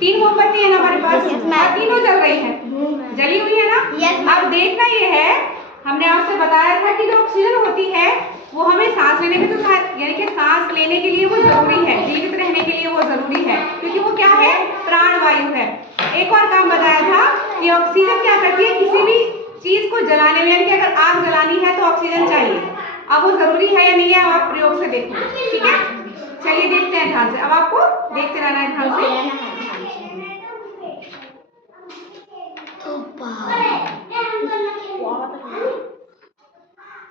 तीन मोमबत्ती है ना हमारे पास, तीनों जल रही है, जली हुई है ना। अब देखना ये है, हमने आपसे बताया था कि जो ऑक्सीजन होती है वो हमें सांस लेने में तो यानी कि सांस लेने के लिए वो जरूरी है, जीवित रहने के लिए वो जरूरी है, क्योंकि वो क्या है, प्राणवायु है। एक और काम बताया था कि ऑक्सीजन क्या करती है, किसी भी चीज को जलाने में, यानी कि अगर आग जलानी है तो ऑक्सीजन चाहिए। अब वो जरूरी है या नहीं है, आप प्रयोग से देखो, ठीक है। चलिए देखते हैं ध्यान से, अब आपको देखते रहना है ध्यान से।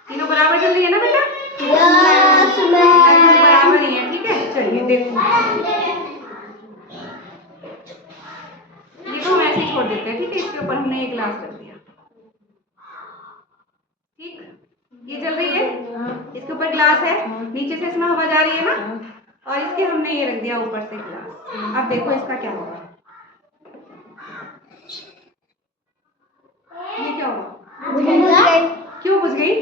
तीनों बराबर चल रही है ना बेटा? बराबर ही है, ठीक है। चलिए देखो, ये तो हम ऐसे ही छोड़ देते हैं, ठीक है। इसके ऊपर हमने एक गिलास रख दिया, ठीक, ये जल रही है, इसके ऊपर गिलास है, नीचे से इसमें हवा जा रही है ना, और इसके हमने ये रख दिया ऊपर से गिलास। अब देखो इसका क्या होगा, ये क्या होगा, क्यों बुझ गई?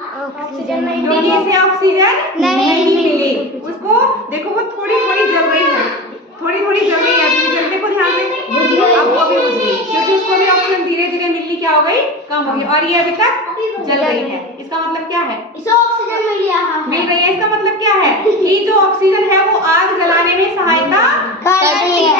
ऑक्सीजन नहीं, क्योंकि इसे ऑक्सीजन नहीं मिली। उसको देखो वो थोड़ी थोड़ी जल रही है, थोड़ी थोड़ी जल रही है, जलते को ध्यान से, अब वो भी बुझ गई, क्योंकि उसको भी ऑक्सीजन धीरे धीरे मिलनी क्या हो गई, कम हो गई, और ये अभी तक जल रही है। इसका मतलब क्या है, इसे ऑक्सीजन मिल रही है। इसका मतलब क्या है कि जो ऑक्सीजन है वो आग जलाने में सहायता करती है।